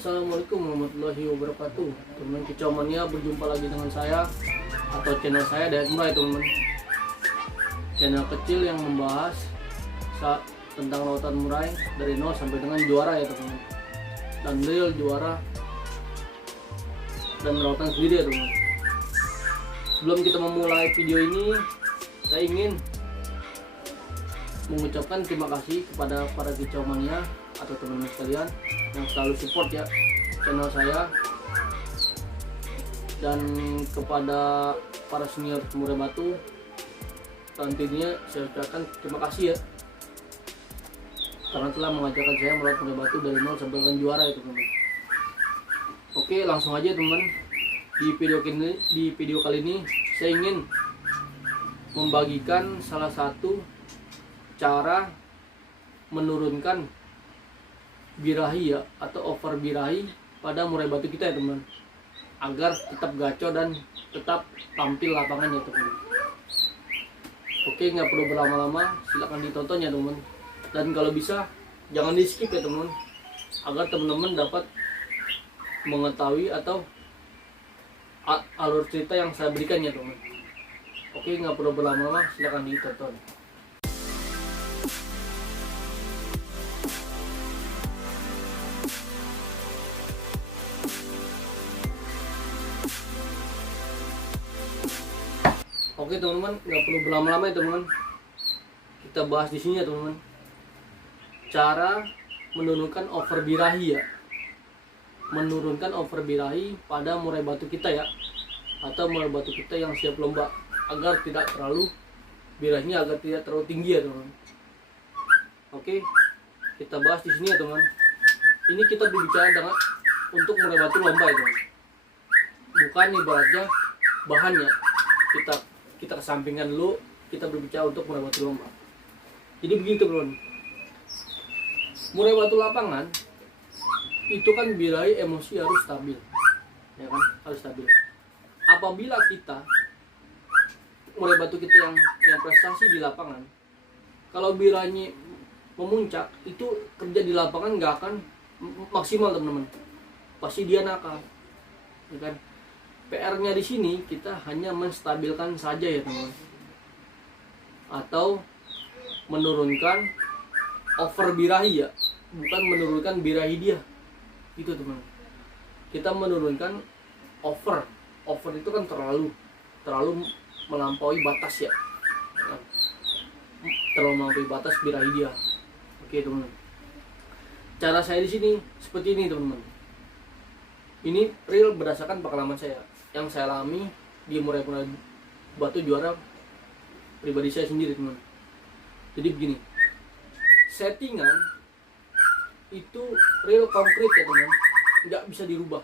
Assalamualaikum warahmatullahi wabarakatuh. Teman Kicau Mania, berjumpa lagi dengan saya atau channel saya Dayat Murai, teman-teman. Channel kecil yang membahas tentang lautan murai dari nol sampai dengan juara ya teman-teman. Dan real juara dan lautan sendiri ya teman-teman. Sebelum kita memulai video ini, saya ingin mengucapkan terima kasih kepada para Kicau Mania atau teman-teman sekalian yang selalu support ya channel saya, dan kepada para senior Murai Batu tentunya saya ucapkan terima kasih ya karena telah mengajarkan saya melaut Murai Batu dari nol sampai dengan juara ya teman-teman. Oke, langsung aja teman. Di video kali ini saya ingin membagikan salah satu cara menurunkan birahi ya atau over birahi pada murai batu kita ya teman, agar tetap gacor dan tetap tampil lapangan ya teman. Oke, nggak perlu berlama-lama, silahkan ditonton ya teman, dan kalau bisa jangan di skip ya teman, agar teman-teman dapat mengetahui atau alur cerita yang saya berikan ya teman. Oke, nggak perlu berlama-lama, silahkan ditonton. Oke teman-teman, nggak perlu berlama-lama ya teman-teman. Kita bahas di sini ya teman-teman. Cara menurunkan over birahi ya. Menurunkan over birahi pada murai batu kita ya, atau murai batu kita yang siap lomba, agar tidak terlalu birahinya agar tidak terlalu tinggi ya teman-teman. Oke, kita bahas di sini ya teman. Ini kita berbicara dengan untuk murai batu lomba ya teman. Bukan ibaratnya bahannya. Kita kesampingkan dulu, kita berbicara untuk murai batu lomba. Jadi begitu teman. Murai batu lapangan itu kan birahi emosi harus stabil, ya kan, harus stabil. Apabila kita murai batu kita yang prestasi di lapangan, kalau birahinya memuncak, itu kerja di lapangan nggak akan maksimal teman-teman. Pasti dia nakal, ya kan. PR-nya di sini kita hanya menstabilkan saja ya teman, atau menurunkan over birahi ya, bukan menurunkan birahi dia, itu teman. Kita menurunkan over itu kan terlalu melampaui batas ya, terlalu melampaui batas birahi dia. Oke teman, cara saya di sini seperti ini teman-teman. Ini real berdasarkan pengalaman saya yang saya alami di murai batu juara pribadi saya sendiri teman. Jadi begini, settingan itu real konkret ya teman, nggak bisa dirubah.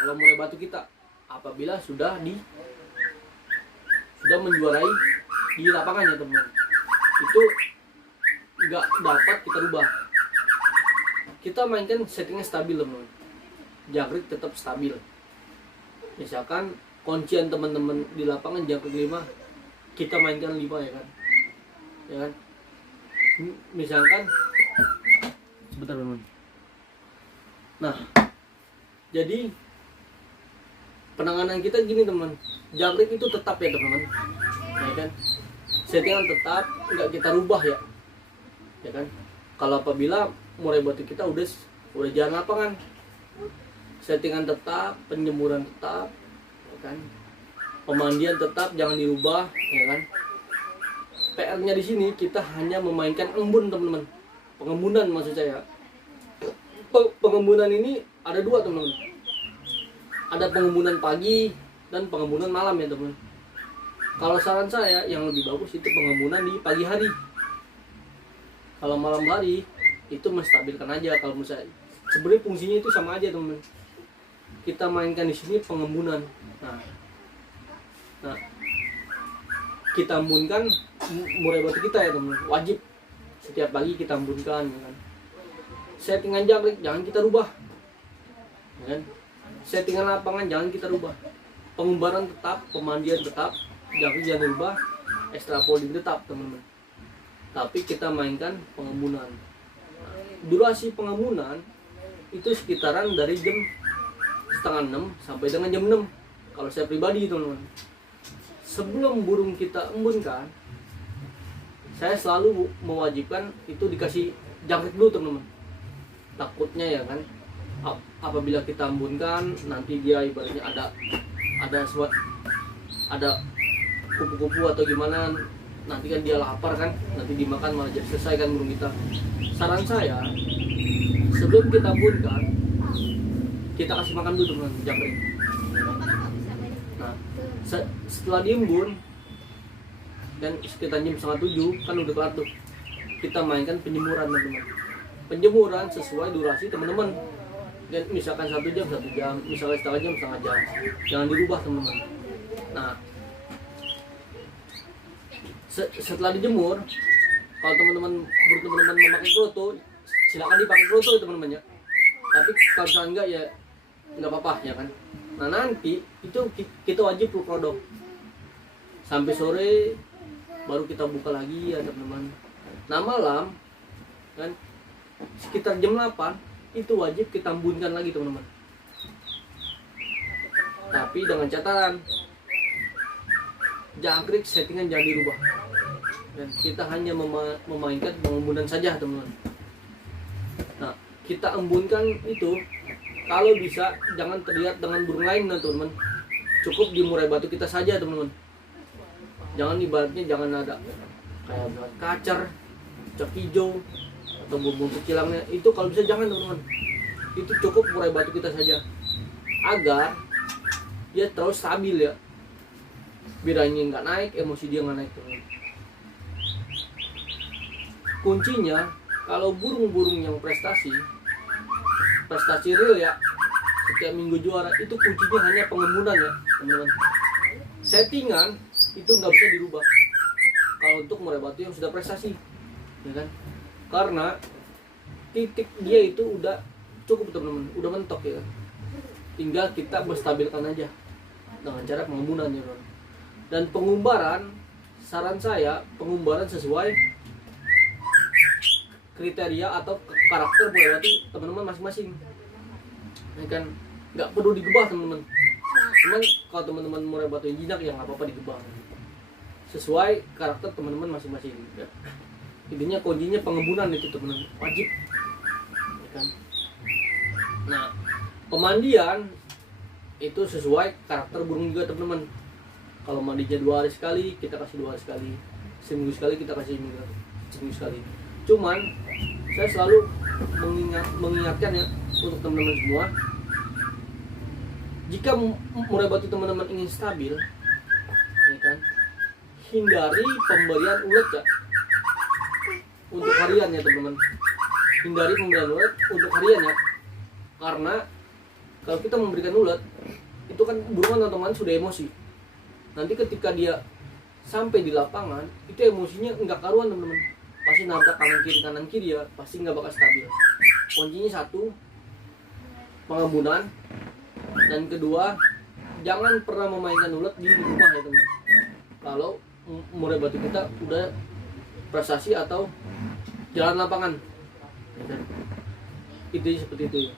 Kalau murai batu kita apabila sudah menjuarai di lapangan ya teman, itu nggak dapat kita rubah. Kita mainkan settingnya stabil teman, jangkrik tetap stabil. Misalkan kuncian teman-teman di lapangan jangkrik 5, kita mainkan 5 ya kan, ya kan. Misalkan sebentar teman. Nah, jadi penanganan kita gini teman, jangkrik itu tetap ya teman, ya kan. Settingan tetap, nggak kita rubah ya, ya kan. Kalau apabila murai batu kita udah jalan lapangan, settingan tetap, penjemuran tetap, ya kan. Pemandian tetap, jangan dirubah, ya kan. PR-nya di sini kita hanya memainkan embun teman-teman. Pengembunan maksud saya. Pengembunan ini ada 2 teman-teman. Ada pengembunan pagi dan pengembunan malam ya teman. Kalau saran saya yang lebih bagus itu pengembunan di pagi hari. Kalau malam hari itu menstabilkan aja kalau menurut saya. Sebenarnya fungsinya itu sama aja teman. Kita mainkan di sini pengembunan. Nah, kita embunkan murai batu kita ya teman. Wajib setiap pagi kita embunkan, ya kan. Settingan jangkrik jangan kita rubah, ya kan. Settingan lapangan jangan kita rubah. Pengumbaran tetap, pemandian tetap, jangkrik jangan dirubah, extra poli tetap teman-teman. Tapi kita mainkan pengembunan. Durasi pengembunan itu sekitaran dari jam setengah 6 sampai dengan jam 6 kalau saya pribadi teman-teman. Sebelum burung kita embunkan, saya selalu mewajibkan itu dikasih jangkrik dulu teman-teman. Takutnya ya kan, apabila kita embunkan nanti dia ibaratnya ada kupu-kupu atau gimana, nanti kan dia lapar kan, nanti dimakan malah jadi selesai kan burung kita. Saran saya, sebelum kita embunkan, kita kasih makan dulu teman-teman jangkrik. Nah, setelah diembun dan sekitar jam 6:30 kan udah kelar tuh, kita mainkan penjemuran teman-teman. Penjemuran sesuai durasi teman-teman. Dan misalkan 1 jam, misalkan setengah jam, jangan dirubah teman-teman. Nah, setelah dijemur, kalau teman-teman memakai kroto, silakan dipakai kroto ya teman-teman ya. Tapi kalau misalkan enggak ya nggak apa-apa ya kan. Nah nanti itu kita wajib full produk sampai sore, baru kita buka lagi ya teman-teman. Nah malam kan sekitar jam 8 itu wajib kita embunkan lagi teman-teman. Tapi dengan catatan, jangkrik settingan jangan dirubah. Dan kita hanya memainkan pengembunan saja teman-teman. Nah kita embunkan itu kalau bisa jangan terlihat dengan burung lain teman-teman. Cukup di murai batu kita saja teman-teman. Jangan ibaratnya jangan ada kayak kacar, cok hijau atau burung kecilangnya, itu kalau bisa jangan teman-teman. Itu cukup murai batu kita saja agar dia terus stabil ya, biranya nggak naik, emosi dia nggak naik teman-teman. Kuncinya kalau burung-burung yang prestasi real ya, setiap minggu juara, itu kuncinya hanya pengembunan ya teman-teman. Settingan itu nggak bisa dirubah kalau untuk murai batu yang sudah prestasi ya kan, karena titik dia itu udah cukup teman-teman, udah mentok ya kan. Tinggal kita berstabilkan aja dengan cara pengembunan ya teman. Dan pengumbaran, saran saya pengumbaran sesuai kriteria atau karakter murai batu teman-teman masing-masing ya kan. Nggak perlu digebah teman-teman. Cuman kalau teman-teman murai batu yang jinak ya nggak apa-apa digebah, sesuai karakter teman-teman masing-masing ya. Intinya kuncinya pengembunan itu teman-teman, wajib ya kan. Nah pemandian itu sesuai karakter burung juga teman-teman. Kalau mandinya 2 hari sekali, kita kasih 2 hari sekali. Seminggu sekali kita kasih seminggu sekali. Cuman saya selalu mengingatkan ya untuk teman-teman semua, jika murai batu teman-teman ingin stabil ya kan, hindari pemberian ulet ya untuk harian ya teman-teman. Hindari pemberian ulet untuk harian ya, karena kalau kita memberikan ulet itu kan burung teman-teman sudah emosi. Nanti ketika dia sampai di lapangan itu emosinya nggak karuan teman-teman, pasti nabrak kanan kiri ya, pasti nggak bakal stabil. Kuncinya satu, pengembunan, dan kedua jangan pernah memainkan ulet di rumah ya teman. Kalau murai batu kita udah prestasi atau jalan lapangan itu seperti itu.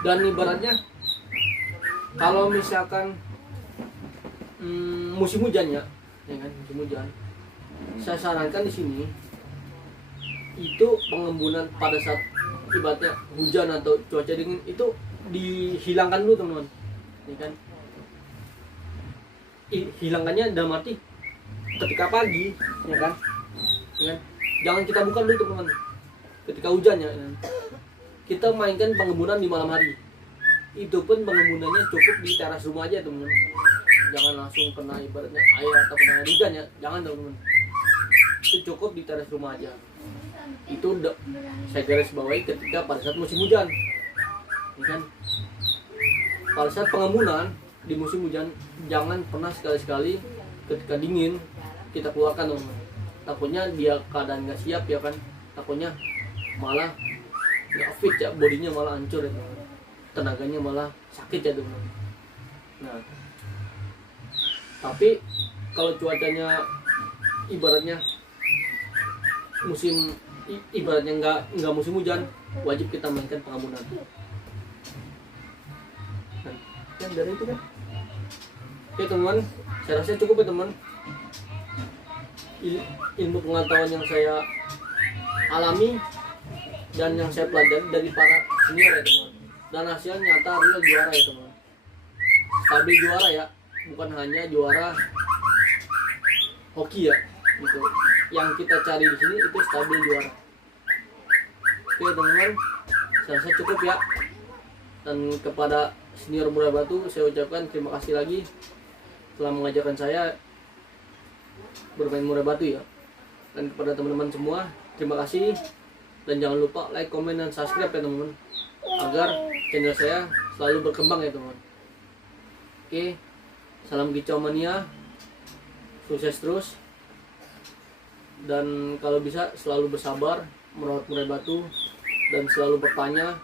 Dan ibaratnya kalau misalkan musim hujan ya kan, musim hujan, saya sarankan di sini itu pengembunan pada saat ibaratnya hujan atau cuaca dingin itu dihilangkan dulu teman-teman ya kan. Hilangkannya dalam arti ketika pagi ya kan, jangan kita buka dulu teman-teman ketika hujan ya kan. Kita mainkan pengembunan di malam hari, itu pun pengembunannya cukup di teras rumah aja teman-teman. Jangan langsung kena ibaratnya air atau kena air hujan ya, jangan teman-teman. Itu cukup di teras rumah aja. Itu saya garis bawahi ketika pada saat musim hujan ya kan. Pada saat pengembunan di musim hujan jangan pernah sekali-sekali ketika dingin kita keluarkan teman-teman. Takutnya dia keadaan nggak siap ya kan, takutnya malah nggak fit ya, bodinya malah hancur ya teman-teman, tenaganya malah sakit ya teman-teman. Nah tapi kalau cuacanya ibaratnya musim ibaratnya nggak musim hujan, wajib kita mainkan pengamunan. Kan dari itu kan. Oke teman, saya rasa cukup ya teman. Ilmu pengetahuan yang saya alami dan yang saya pelajari dari para senior ya teman. Dan hasilnya nyata real juara ya teman. Stabil juara ya, bukan hanya juara hoki ya. Gitu. Yang kita cari di sini itu stabil juara. Oke teman-teman, saya rasa cukup ya. Dan kepada senior Murai Batu saya ucapkan terima kasih lagi telah mengajarkan saya bermain Murai Batu ya. Dan kepada teman-teman semua terima kasih, dan jangan lupa like, komen, dan subscribe ya teman-teman, agar channel saya selalu berkembang ya teman-teman. Oke, salam kicau mania, sukses terus, dan kalau bisa selalu bersabar merawat Murai Batu dan selalu bertanya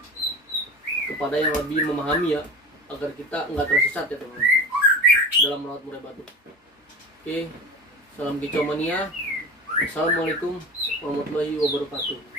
kepada yang lebih memahami ya, agar kita nggak tersesat ya teman-teman dalam merawat Murai Batu. Oke, salam kicau mania. Assalamualaikum warahmatullahi wabarakatuh.